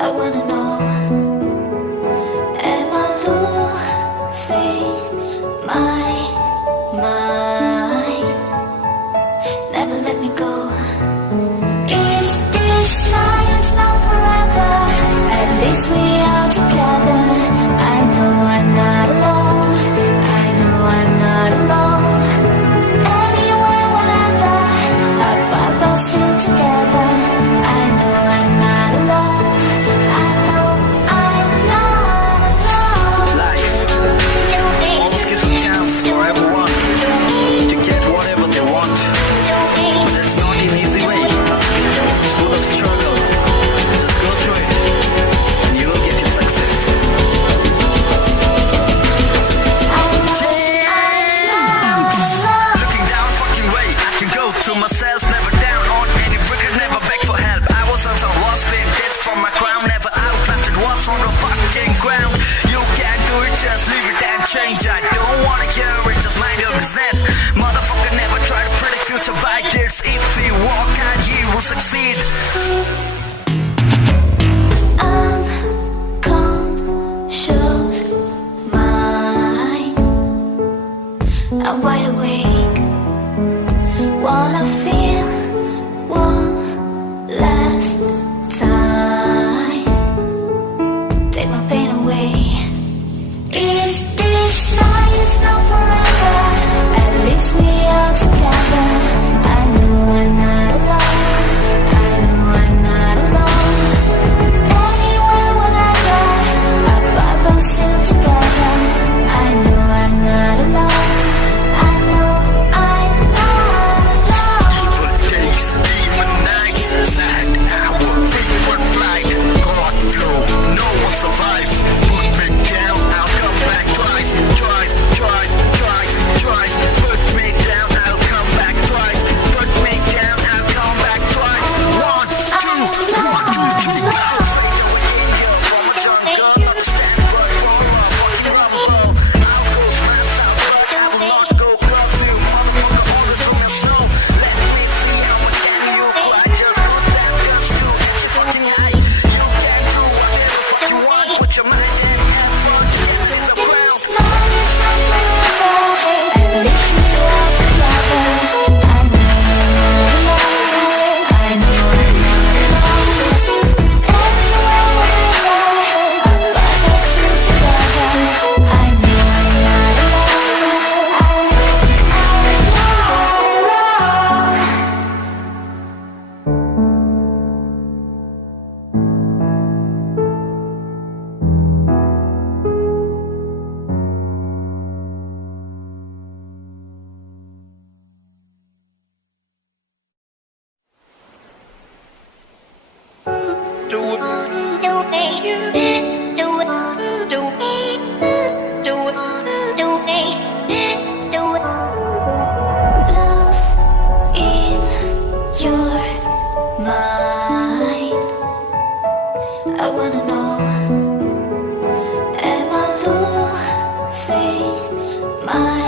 I wanna know, am I losing my mind? Never let me go. If this night is not forever, at least we are together. I know I'm not alone. I know I'm not alone. Anywhere, whenever, our papa's still together. I know I'm not alone. I know I'm not alone. Life always gives a chance for everyone to get whatever they want. But there's not an easy way. It's full of struggle. Just go through it, and you will get your success. Looking down, fucking way. I can go through myself, never down on any regret, never beg for help. I was on some lost, being dead from my crown, never outlasted, was on the fucking ground. You can't do it, just leave it and change. I don't wanna hear it, just mind your business. Motherfucker, never try to predict future by kids. If we walk out, you will succeed. Unconscious mind, I'm wide awake. Wanna feel one last time. Take my pain away. If this night is not forever, at least we are together. I know I'm not alone. I know I'm not alone. Anywhere, whenever, our Bible's still together. I know I'm not alone. I know I'm not alone. Evil days, demon nights, sad hour, frequent flight, God flow, no one survive. Put me down, I'll come back twice, twice, twice, twice, twice. Put me down, I'll come back twice. Put me down, I'll come back twice. 1, 2, 1, 2, 3, go. From a jungle, stand right for a fucking rumble. I'll go smash out, but I will not go cross you, motherfucker, all the doom and snow. Let me see how much can you cry. Just put that dance to get you fucking high. You can do whatever fuck you want. Put your mind in and fun. Yeah, it's a This plan. night is not forever, at least we are together. I know I'm not alone. I know I'm not alone. Anywhere, whenever, our Bible's still together. I know I'm not alone. I know I'm not alone. Lost in your mind, I wanna know, am I losing my